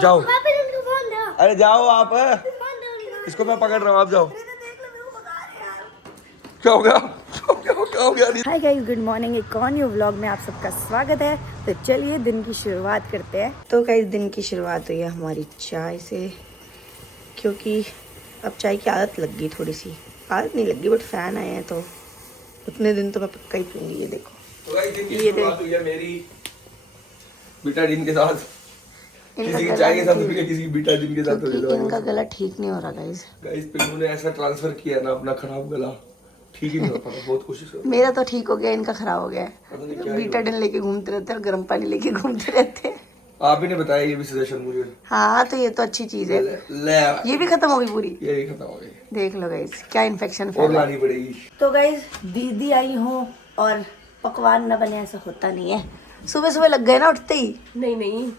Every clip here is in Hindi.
जाओ। अरे जाओ आप, इसको मैं पकड़ रहा हूँ, आप जाओ। क्या हो गया? क्या हो गया? Hi guys, good morning. एक और न्यू व्लॉग में आप सबका स्वागत है। तो चलिए दिन की शुरुआत करते हैं। तो गाइस दिन की शुरुआत हुई है हमारी चाय से, क्योंकि अब चाय की आदत लग गई। थोड़ी सी आदत नहीं लग गई, बट फैन आए हैं तो उतने दिन तो मैं पक्का ही पीऊंगी। ये देखो, तो गाइस दिन की शुरुआत हुई है मेरी बीटाडीन के साथ। किसी की चाय के साथ भी, किसी की बीटाडीन के साथ। क्योंकि इनका गला ठीक नहीं हो रहा गाइस। गाइस पिन्नू ने ऐसा ट्रांसफर किया ना अपना खराब गला, ठीक ही नहीं हो पा रहा। बहुत कोशिश कर मेरा तो ठीक हो गया, इनका खराब हो गया है। बीटाडिन लेके घूमते रहते हैं और गर्म पानी लेके घूमते रहते हैं। आप ही ने बताया ये भी सजेशन मुझे। हाँ तो ये तो अच्छी चीज है। ले ये भी खत्म हो गई पूरी। ये भी खत्म हो गई। देख लो गाइस क्या इन्फेक्शन और लानी पड़ेगी। तो गाइस दीदी आई हूँ और पकवान न बने ऐसा होता नहीं है। सुबह सुबह लग गए ना उठते ही। नहीं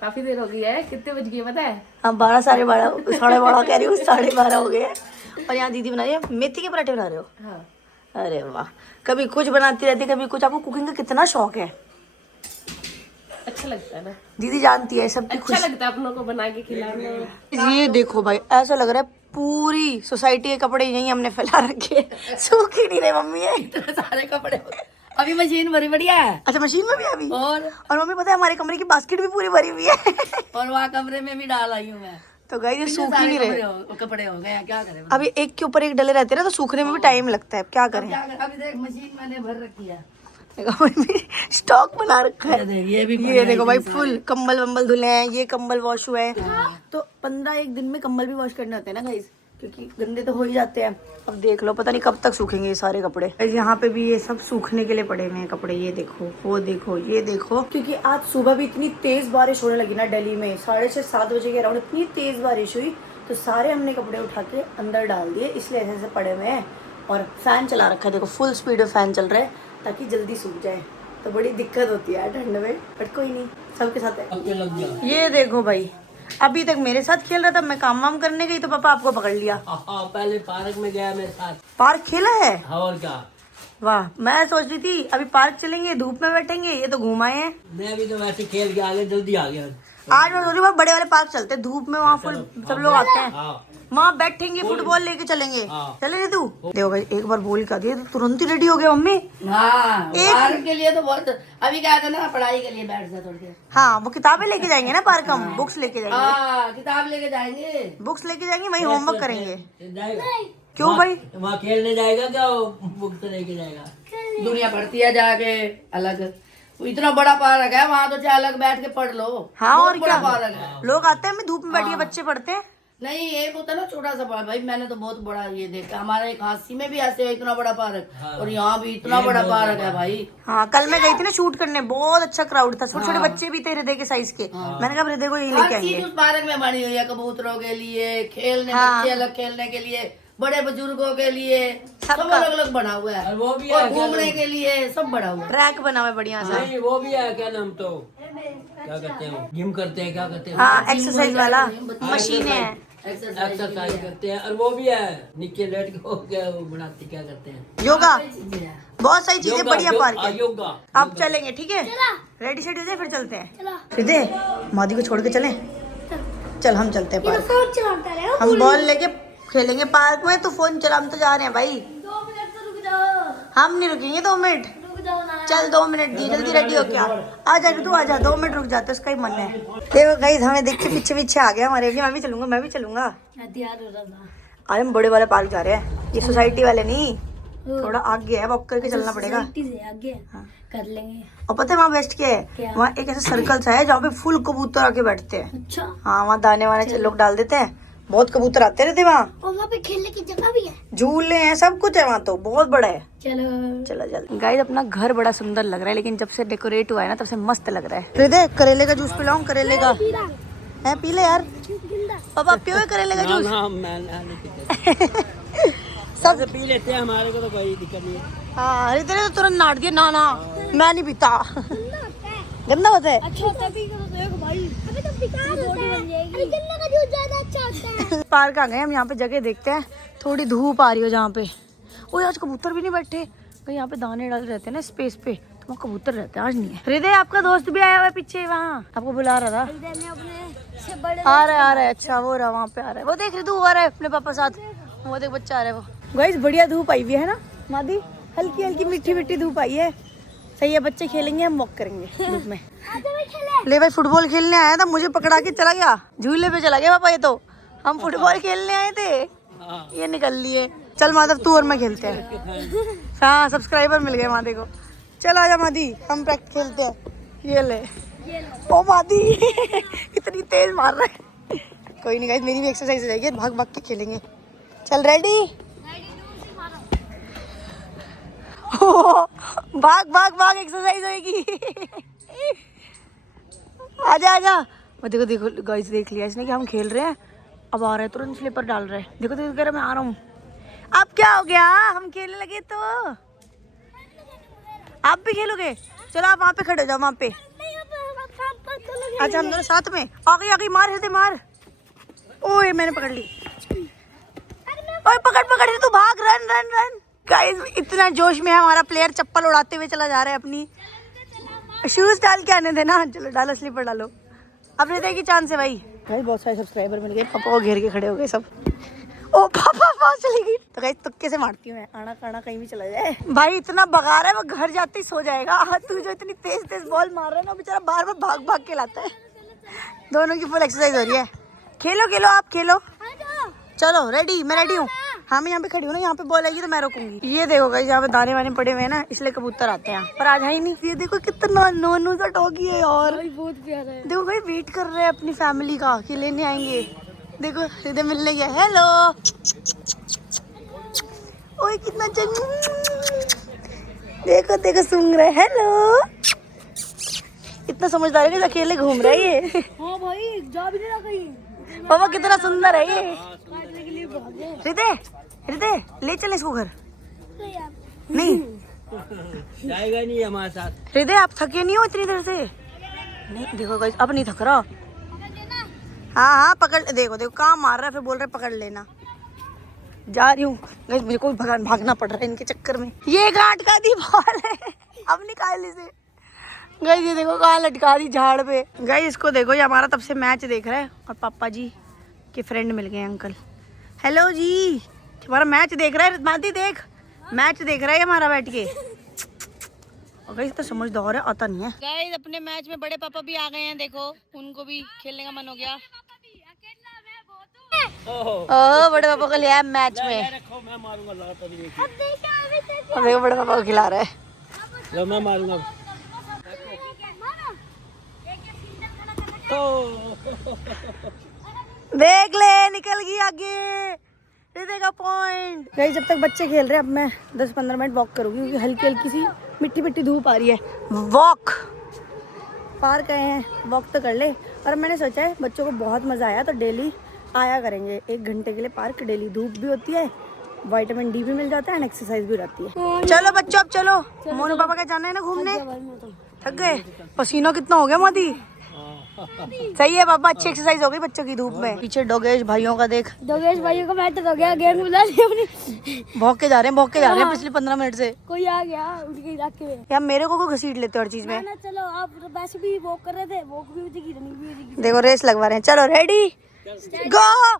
काफी देर हो गई है। कितने बज गए पता है? हाँ 12 12:30 कह रही हूँ, 12:30 हो गए हैं। और यहाँ दीदी बना रही है मेथी के पराठे बना रहे हो। हाँ। अरे वाह, कभी कुछ बनाती रहती कभी कुछ। आपको कुकिंग का कितना शौक है? अच्छा लगता है ना, दीदी जानती है सबकी अच्छा लगता है अपनों को बना के खिलाना। ये देखो भाई, ऐसा लग रहा है पूरी सोसाइटी के कपड़े यहीं हमने फैला रखे, सूख ही नहीं रहे मम्मी है। इतने सारे कपड़े हो गए। अभी मशीन भरी बढ़िया है। अच्छा मशीन में भी अभी। और मम्मी पता है हमारे कमरे की बास्केट भी पूरी भरी हुई है। और वहाँ कमरे में भी डाल आई हूँ मैं। तो गाइस ये सूख ही नहीं रहे। कपड़े हो गए, क्या करें? अभी एक के ऊपर एक डले रहते हैं ना, तो सूखने में भी टाइम लगता है। क्या करें? अभी देख मशीन मैंने भर रखी है। स्टॉक बना रखा है। ये भी ये देखो भाई, फुल कंबल वंबल धुले हैं, ये कंबल वॉश हुए हैं। तो 15 दिन में कंबल भी वॉश करने होते हैं ना गाइस, क्योंकि गंदे तो हो ही जाते हैं। अब देख लो पता नहीं कब तक सूखेंगे ये सारे कपड़े। यहाँ पे भी ये सब सूखने के लिए पड़े हुए हैं कपड़े। ये देखो, वो देखो, ये देखो। क्योंकि आज सुबह भी इतनी तेज बारिश होने लगी ना दिल्ली में, 6:30-7 बजे के अराउंड इतनी तेज बारिश हुई, तो सारे हमने कपड़े उठा के अंदर डाल दिए, इसलिए ऐसे ऐसे पड़े हुए हैं। और फैन चला रखा है, देखो फुल स्पीड में फैन चल रहा है ताकि जल्दी सूख जाए। तो बड़ी दिक्कत होती है ठंड में, बट कोई नहीं, सबके साथ है। ये देखो भाई, अभी तक मेरे साथ खेल रहा था, मैं काम वाम करने गई तो पापा आपको पकड़ लिया। पहले पार्क में गया मेरे साथ। पार्क खेला है? और क्या। वाह, मैं सोच रही थी अभी पार्क चलेंगे, धूप में बैठेंगे, ये तो घुमाए हैं। मैं भी तो वैसे खेल के आगे जल्दी आ गया। आज मैं सोच रही हूँ बड़े वाले पार्क चलते हैं, धूप में वहाँ फुल सब लोग आते हैं, वहाँ बैठेंगे, फुटबॉल लेके चलेंगे। चले तू? देखो भाई एक बार बोल कर दिया तो तुरंत ही रेडी हो गया मम्मी। हाँ, पार्क के लिए तो बहुत। अभी क्या था ना, पढ़ाई के लिए बैठ जा थोड़ी देर। हाँ वो किताबें लेके जाएंगे ना पार्क, हम बुक्स लेके जाएंगे। हाँ किताब लेके जाएंगे, बुक्स लेके जाएंगे, वही होमवर्क करेंगे। जाएगा। क्यों भाई? वहाँ खेलने जाएगा क्या? बुक तो लेके जाएगा। दुनिया पढ़ती है जाके अलग। इतना बड़ा पार्क है वहाँ, तो चाहे अलग बैठ के पढ़ लो। हाँ और बड़ा क्या, पार्क है। लोग आते हैं, धूप में बैठ के बच्चे पढ़ते हैं। नहीं एक होता ना छोटा सा पार्क, भाई मैंने तो बहुत बड़ा ये देखा। हमारे एक हांसी में भी ऐसे है इतना बड़ा पार्क, और यहाँ भी इतना बड़ा पार्क है भाई। हाँ कल मैं गई थी ना शूट करने, बहुत अच्छा क्राउड था, छोटे छोटे बच्चे भी थे हृदय के साइज के। मैंने कहा हृदय को यही लेके हर चीज आएंगे। उस पार्क में बनी हुई है, कबूतरों के लिए खेलने, बच्चे अलग खेलने के लिए, बड़े बुजुर्गों के लिए, सब अलग अलग बना हुआ है। वो भी और घूमने के लिए सब बड़ा हुआ है। ट्रैक बना हुआ है बढ़िया सा। नहीं वो भी है, क्या नाम तो क्या करते हैं, जिम करते हैं, क्या करते हैं? हाँ एक्सरसाइज वाला मशीन है, एक्सरसाइज करते हैं। और वो भी है नीचे लेट के वो बनाते, क्या करते हैं, योगा, बहुत सारी चीजें, बढ़िया पार्क है। योगा। अब चलेंगे, ठीक है? रेडी सेट हो जाए फिर चलते हैं। हृदय मादी को छोड़ के चले? चल हम चलते हैं पार्क, हम बॉल लेके खेलेंगे पार्क में। तो फोन चला, हम तो जा रहे हैं भाई। 2 मिनट तो रुक जाओ। हम नहीं रुकेंगे 2 मिनट। रुक जाओ ना। चल 2 मिनट दी, जल्दी रेडी हो क्या? आ जा तू, आ जा, 2 मिनट रुक जाते, उसका ही मन है। देखो गाइस हमें देख के पीछे पीछे आ गया हमारे भी। मैं भी चलूंगा, मैं भी चलूंगा। तैयार हो रहा था। आज हम बड़े वाले पार्क जा रहे हैं, ये सोसाइटी वाले नहीं, थोड़ा आगे है, वॉक करके चलना पड़ेगा। से आगे कर लेंगे। और पता है वहाँ बेस्ट क्या है? वहाँ एक ऐसा सर्कल सा है जहाँ पे फुल कबूतर आके बैठते हैं। अच्छा। हाँ वहाँ दाने वाने लोग डाल देते हैं, बहुत कबूतर आते रहते वहाँ। और वहाँ पे खेलने की जगह भी है, झूले हैं, सब कुछ है वहाँ, तो बहुत बड़ा है। चलो चलो जल्दी। गाइस अपना घर बड़ा सुंदर लग रहा है, लेकिन जब से डेकोरेट हुआ है ना तब से मस्त लग रहा है। हृदय करेले का जूस पिलाऊं? करेले का है, पी ले यार। पापा पियो करेले का जूस? सब पी लेते हैं, हमारे को तो कोई दिक्कत नहीं है। हाँ हृदय ने तो तुरंत नाट दिया, ना ना मैं नहीं पीता। गंदा होता है। अच्छा तभी करो देखो भाई, अभी तो बेकार होता है। अरे गन्ने का जूस ज्यादा अच्छा होता है। पार्क आ गए हम, यहाँ पे जगह देखते हैं, थोड़ी धूप आ रही हो जहाँ पे। ओ आज कबूतर भी नहीं बैठे, कहीं यहाँ पे दाने डाल रहते हैं ना स्पेस पे, तो वो कबूतर रहते हैं, आज नहीं है। हृदय आपका दोस्त भी आया हुआ है पीछे, वहाँ आपको बुला रहा था। आ रहा है। अच्छा वो रहा, वहाँ पे आ रहा है। वो देख रितु आ रहा है अपने पापा साथ। वो देख बच्चा आ रहा है वो। गाइस बढ़िया धूप आई हुई है ना मादी, हल्की हल्की मीठी मीठी धूप आई है। सही है, बच्चे खेलेंगे, हम वॉक करेंगे धूप में। ले भाई फुटबॉल खेलने आया था, मुझे पकड़ा के चला गया, झूले पे चला गया पापा। ये तो हम फुटबॉल खेलने आए थे, ये निकल लिए। चल माधव तू और मैं खेलते हैं। हाँ सब्सक्राइबर मिल गए मादी को। चल आजा मादी, हम प्रैक्टिस खेलते हैं। ये ले ओ मादी इतनी तेज मार रहा है। कोई नहीं गाइस, मेरी भी एक्सरसाइज हो जाएगी, भाग भाग के खेलेंगे। चल रेडी, भाग भाग भाग, एक्सरसाइज होएगी। आजा आजा। देखो देखो गाइस, देख लिया इसने कि हम खेल रहे हैं। अब आ रहा है तुरंत स्लीपर डाल रहे हैं। देखो देखो कह रहा मैं आ रहा हूँ। अब क्या हो गया, हम खेलने लगे तो आप भी खेलोगे? चलो आप वहाँ पे खड़े हो जाओ, वहाँ पे। अच्छा हम दोनों साथ में। आ गई मार है, मार। ओए मैंने पकड़ ली। ओए पकड़ पकड़, तू भाग, रन रन रन। गाइस इतना जोश में है हमारा प्लेयर, चप्पल उड़ाते हुए चला जा रहा है अपनी। शूज डाल के आने देना। चलो डालो, स्लीपर डालो। अब हृदय की चांस है भाई। भाई बहुत सारे सब्सक्राइबर मिल गए, पापा को घेर के खड़े हो गए सब। ओ पापा चली गई। तो गाइस तुक्के से मारती हूँ मैं, आना खाना कहीं भी चला जाए। भाई इतना भगा रहा है, वो घर जाते ही सो जाएगा। तू जो इतनी तेज तेज बॉल मार रहा है ना, बेचारा बार बार भाग भाग के लाता है। दोनों की फुल एक्सरसाइज हो रही है। खेलो खेलो, आप खेलो। चलो रेडी, मैं रेडी हूँ। हाँ मैं यहाँ पे खड़ी हूँ ना, यहाँ पे बॉल आएगी तो मैं रोकूंगी। ये देखो गाइस, यहाँ पे दाने वाने पड़े हुए हैं ना, इसलिए कबूतर आते हैं, पर आज है ही नहीं। ये देखो कितना नोनू सा डॉगी है यार, बहुत प्यारा है। देखो भाई वेट कर रहे हैं अपनी फैमिली का कि लेने आएंगे। देखो हृदय मिलने गया। हेलो ओए कितना देखो देखो सूंघ रहा है। हेलो, इतना समझदार है कि अकेले घूम रहा है ये। हाँ भाई जा भी नहीं रहा कहीं। पापा कितना सुंदर है ये। हृदय हृदय ले चले इसको घर। नहीं जाएगा नहीं हमारे साथ। हृदय आप थके नहीं हो इतनी देर से? नहीं देखो गाइस, अब नहीं थक रहा। हाँ हाँ पकड़, देखो देखो कहाँ मार रहा है, फिर बोल रहा है पकड़ लेना। जा रही हूँ गाइस, मेरे को भागना पड़ रहा है इनके चक्कर में। ये गांठ का दी बॉल है, अब निकाल इसे। गाइस ये देखो कहाँ लटका दी, झाड़ पे। गाइस इसको देखो, ये हमारा तब से मैच देख रहा है और पापा जी के फ्रेंड मिल गए अंकल। हेलो जी, हमारा मैच देख रहा है। मादी देख, मैच देख रहा है हमारा बैठ के। और गाइस तो समझदार है, आता नहीं है। गाइस अपने मैच में बड़े पापा भी आ गए हैं, देखो उनको भी खेलने का मन हो गया। ओह बड़े पापा को लिया है मैच में। मैं मारूंगा, और देखो बड़े पापा को खिला रहा है। मैं मारूंगा। देख ले निकल गई आगे, हृदय का पॉइंट। गाइस जब तक बच्चे खेल रहे हैं, अब मैं 10-15 मिनट वॉक करूंगी, क्योंकि हल्की हल्की सी मिट्टी मिट्टी धूप आ रही है। वॉक पार्क आए हैं, वॉक तो कर ले। और मैंने सोचा है बच्चों को बहुत मजा आया तो डेली आया करेंगे 1 घंटे के लिए पार्क। डेली धूप भी होती है, विटामिन डी भी मिल जाता है और एक्सरसाइज भी रहती है। चलो बच्चों अब चलो, मोनू पापा के जाना है ना घूमने। थक गए, पसीना कितना हो गया मादी। सही है पापा, अच्छी एक्सरसाइज हो गई बच्चों की धूप में। पीछे डोगेश भाइयों का देख, दोगेश भाइयों का मैटर हो गया, गेम बुला ली अपनी। भौंक के जा रहे हैं पिछले 15 मिनट से। कोई आ गया उनके इलाके में। यार मेरे को घसीट लेते हो हर चीज में। ना चलो, आप वैसे भी वॉक कर रहे थे, वॉक भी हुई थी, रनिंग भी हुई थी। देखो रेस लगवा रहे हैं। चलो रेडी गो।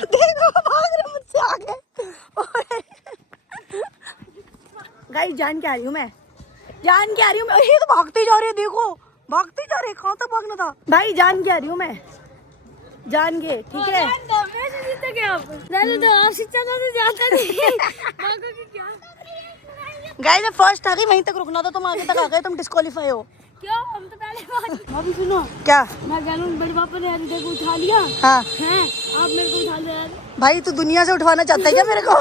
देखो भाग रहे मुझसे आगे। गाइस जान के आ रही हूँ मैं, जान के आ रही हूँ मैं। ये तो भागते जा रहे हैं, देखो भागते जा रहे हैं। कहाँ तक भागना था भाई, जान के आ रही हूँ मैं, जान के। ठीक है गाइस फर्स्ट आ गई, वहीं तक रुकना था, तुम आगे तक आ गए, तुम डिस्क्वालीफाई हो। क्यों, हम तो पहले अभी सुनो क्या, मैं कह रहा हूँ बड़े पापा ने हृदय को उठा लिया। हाँ हैं, आप मेरे को उठा ले। भाई तू दुनिया से उठवाना चाहता है क्या मेरे को?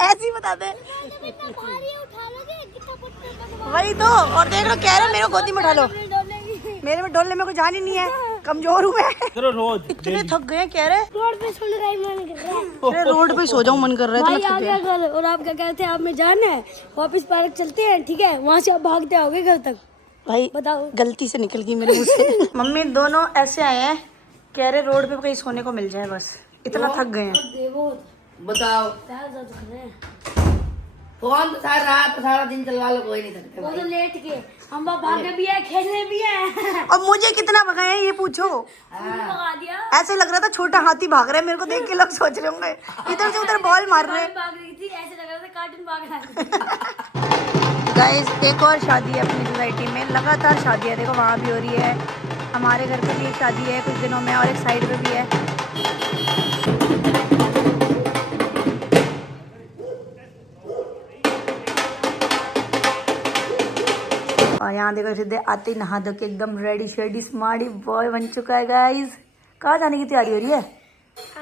ऐसे ही बता दे। वही तो, और देख लो कह रहा मेरे को गोदी में उठा लो। मेरे में डोलने में कोई जान ही नहीं है, कमजोर हूँ मैं। रोज इतने थक गए कह रहे रोड पे सोने का मन कर रहा है। रोड पे सो जाऊं मन कर रहा है। भाई आ गया घर, और आप क्या कहते हैं, आप में जान है, वापस पार्क चलते हैं, ठीक है? वहाँ से आप भागते आओगे घर तक। भाई बताओ, गलती से निकल गई मेरे मुंह से। मम्मी दोनों ऐसे आए हैं, कह रहे रोड पे कहीं सोने को मिल जाए, बस इतना थक गए हैं। बताओ फोन तो सारा रात सारा दिन चलवा लो, कोई नहीं सकते वो भाई। तो लेट के हम भागे भी है, खेलने भी है। और मुझे कितना भगाया ये पूछो। भगा दिया। ऐसे लग रहा था छोटा हाथी भाग रहा है, मेरे को देख के लोग सोच रहे होंगे इधर से उधर बॉल मार रहे हैं। भाग रही थी, ऐसे लग रहा था कार्टून भाग रहा है। गाइस एक और शादी है अपनी सोसाइटी में, लगातार शादियाँ देखो वहाँ भी हो रही है, हमारे घर पे भी एक शादी है कुछ दिनों में और एक साइड पे भी है। और यहाँ देखो सीधे आते ही नहा धो के एकदम रेडी शेडी स्मार्टी बॉय बन चुका है गाइस। कहाँ जाने की तैयारी हो रही है?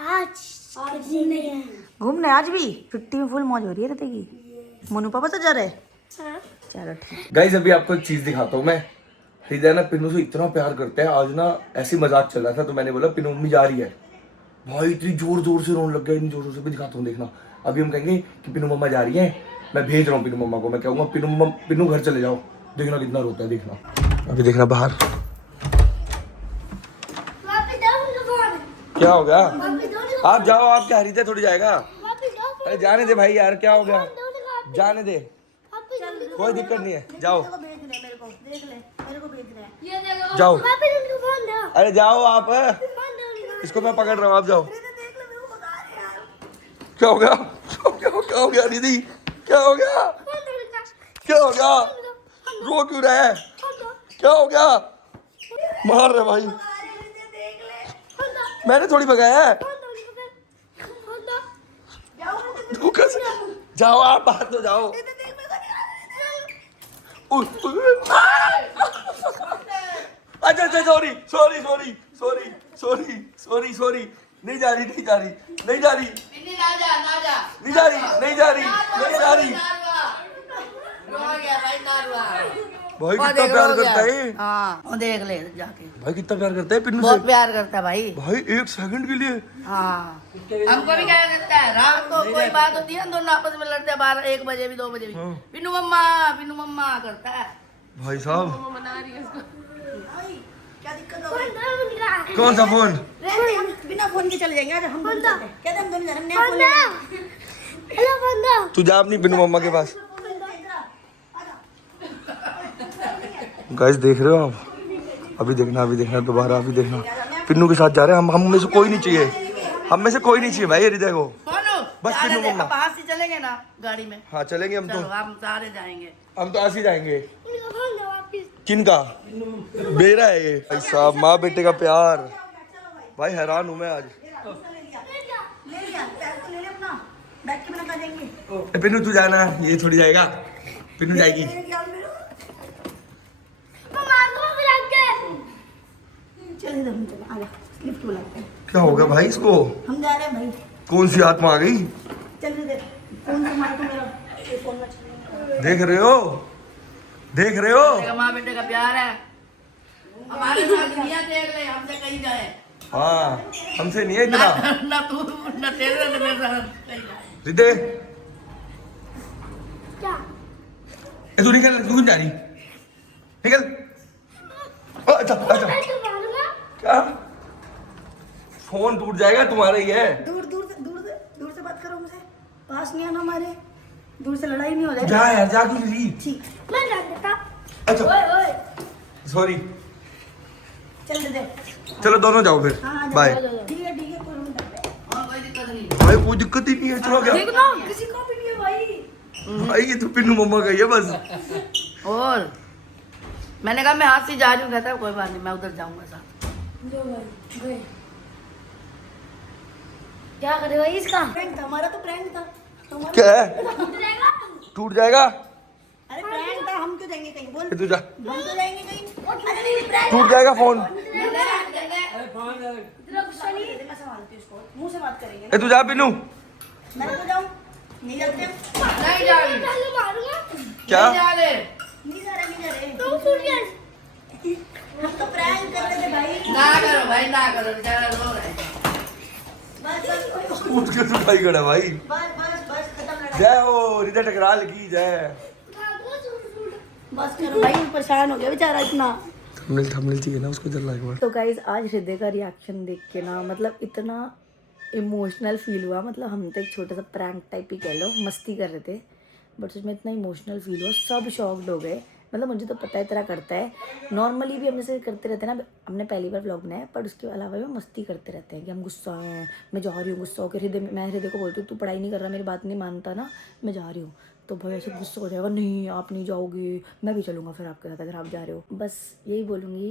आज नहीं है। घूमने आज भी छुट्टी में फुल मौज हो रही है रहते की। मोनू पापा तो जा रहे हैं। हाँ। चलो ठीक। गाइस अभी आपको एक चीज दिखाता हूँ मैं। हृदय ना पिन्नू से इतना प्यार करते हैं, आज ना ऐसी मजाक चल रहा था तो मैंने बोला पिन्नू मम्मी जा रही है, भाई इतनी जोर जोर से रोने लग गया, इन जोर जोर से भी दिखाता हूँ देखना। अभी हम कहेंगे कि पिन्नू मम्मा जा रही है, मैं भेज रहा हूँ पिन्नू मम्मा को, मैं कहूँगा पिन्नू घर चले जाओ, देखना कितना रोता है देखना। अभी देखना बाहर वापस दो उनको फोन। क्या हो गया, वापस दो उनको। आप जाओ, आप क्या हृदय थोड़ी जाएगा, वापस दो फोन। अरे जाने दे भाई यार, क्या हो गया, दो उनको। जाने दे, वापस दो उनको। कोई दिक्कत नहीं है, जाओ मेरे को भेज रहे हैं। ये देखो। जाओ, वापस उनको फोन दो। अरे जाओ आप, फोन दो उनको। इसको मैं पकड़ रहा हूँ, आप जाओ। क्या हो गया, क्या हो गया दीदी, क्या हो गया, फोन दो उनको। क्या हो गया, रो क्यों रहा है, फोन दो। क्या हो गया, मार रहे भाई, फोन दो। मैंने थोड़ी भगाया है, फोन दो उनको फिर। फोन दो। तू कैसे, जाओ आप बाहर तो जाओ। अच्छा अच्छा sorry sorry sorry sorry sorry sorry sorry, नहीं जा रही नहीं जा रही नहीं जा रही पिन्नी ना जा, ना जा। नहीं जा रही नहीं जा रही नहीं जा रही। रो गया भाई, ना रुआ। भाई वो कितना देख, प्यार रो गया। करता है, हाँ, वो देख ले जाके, भाई कितना प्यार करता है पिन्नू बहुत से, प्यार करता है भाई। भाई एक सेकंड के लिए। हाँ, हमको भी क्या करता है, रात को कोई बात होती है ना, दोनों आपस में लड़ते हैं, 12-1 बजे भी 2 बजे भी, हाँ। पिन्नू मम्मा करता है। भाई साहब क्या दिक्कत फोन दो उनको। कौन सा फोन, बिना फोन के चले जाएंगे आज हम फोन दो। कहते हम दोनों जा रहे हैं, नया फोन फोन दो। लेना। हेलो फोन दो। तू जा अपनी पिन्नू मम्मा के पास। गाइस देख रहे हो आप, अभी देखना दोबारा, अभी देखना पिन्नू के साथ जा रहे हैं हम में से कोई नहीं चाहिए, हम में से कोई नहीं चाहिए भाई हृदय को, कौन बस जाने पिन्नू दे, मम्मा। अब बाहर से चलेंगे ना गाड़ी में, हाँ चलेंगे हम चलो तो, हम सारे जाएंगे। हम तो आज ही जाएंगे। उनको फोन दो वापस। किनका बेरा है ये, भाई साहब माँ बेटे का प्यार, भाई हैरान हूँ मैं आज। ले लिया, बैग तो ले ले अपना, बैग के बिना कहाँ जाएंगे? पिन्नू तू जाना, ये थोड़ी जाएगा, पिन्नू जाएगी। मार दो फिर आगे। चल इधर हम चलो, आ जा, लिफ्ट बुलाते हैं। क्या हो गया भाई इसको, हम जा रहे हैं भाई, कौन सी आत्मा आ गई, चल इधर, फोन से मार को मेरा, ये फोन मत छीन। देख रहे हो देख रहे हो, बेटे का माँ बेटे का प्यार है, हमारे साथ दुनिया देख ले, हमसे कहीं जाए हाँ हमसे नहीं है इतना। ना तू ना तेरे ना मेरे साथ कहीं जाए। हृदय क्या? तू निकल, तू क्यों जा रही, निकल। ओ, अच्छा अच्छा मैं तो मारूंगा। क्या, फोन टूट जाएगा तुम्हारा ही है, दूर से बात करो हमसे, पास नहीं आना हमारे, दूर से लड़ाई नहीं हो जा जाएगी। यार जा क्यों रही, ठीक, मैं रख देता। अच्छा ओए ओए। सॉरी, चल दे। चलो दोनों जाओ फिर, हाँ बाय। ठीक है कोई रूम पे। हाँ, कोई दिक्कत नहीं। भाई कोई दिक्कत ही नहीं है, चलो क्या देखना किसी को भी नहीं है भाई। भाई ये तो पिन्नू मम्मा का ही है बस। और मैंने कहा मैं हाथ से जा रही हूँ, कहता है कोई बात नहीं, मैं उधर जाऊंगा साथ। क्या करेगा इसका? प्रैंक था हमारा, तो प्रैंक था हमारा। क्या है, टूट जाएगा, अरे प्रैंक था, हम क्यों जाएंगे कहीं, बोल तू जा, हम तो जाएंगे कहीं। अरे नहीं प्रैंक, टूट जाएगा फोन, मैं संभालती हूँ इसको, मुंह से बात करेंगे ए तू जा पिन्नू, मैं तो जाऊँ, नहीं जाते हम, नहीं जा रही, पहले मारूंगा। क्या नहीं जा रहे, नहीं जा रहे तुम फूट गए। हम तो प्रैंक कर रहे थे भाई। ना करो भाई, ना करो, बेचारा रो रहा है। बस टूट के सुखाई खड़ा भाई, बस खत्म लड़ाई। जय हो हृदय टकराल की जय। बस करो भाई, परेशान हो गया बेचारा इतना। थंबनेल चाहिए ना उसको, जल एक बार। तो गाइज आज हृदय का रिएक्शन देख के ना, मतलब इतना इमोशनल फील हुआ, मतलब हम तो एक छोटा सा प्रैंक टाइप ही कह लो, मस्ती कर रहे थे, बट सच में इतना इमोशनल फील हुआ, सब शॉक्ड हो गए। मतलब मुझे तो पता है तेरा करता है, नॉर्मली भी हम ऐसे करते रहते हैं ना, हमने पहली बार व्लॉग बनाया, पर उसके अलावा भी हम मस्ती करते रहते हैं कि हम गुस्सा हैं, मैं जा रही हूँ, गुस्सा होकर मैं हृदय को बोलती हूँ तू पढ़ाई नहीं कर रहा, मेरी बात नहीं मानता ना, मैं जा रही हूँ, तो भाई ऐसे गुस्सा हो जाएगा, नहीं आप नहीं जाओगे, मैं भी चलूँगा फिर आपके साथ अगर आप जा रहे हो। बस यही बोलूँगी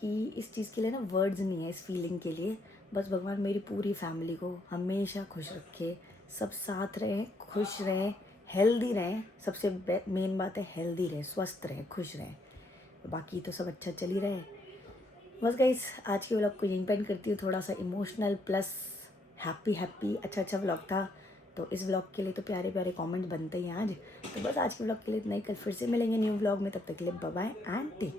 कि इस चीज़ के लिए ना वर्ड्स नहीं है इस फीलिंग के लिए। बस भगवान मेरी पूरी फैमिली को हमेशा खुश रखे, सब साथ रहें, खुश रहें, हेल्दी रहें, सबसे मेन बात है हेल्दी रहें, स्वस्थ रहें, खुश रहें, बाकी तो सब अच्छा चल ही रहे। बस गाइस आज के व्लॉग को यहीं पे एंड करती हूँ, थोड़ा सा इमोशनल प्लस हैप्पी अच्छा व्लॉग था। तो इस व्लॉग के लिए तो प्यारे प्यारे कमेंट बनते ही हैं आज। तो बस आज के व्लॉग के लिए इतना ही, कल फिर से मिलेंगे न्यू व्लॉग में, तब तक के लिए बाय बाय एंड टेक।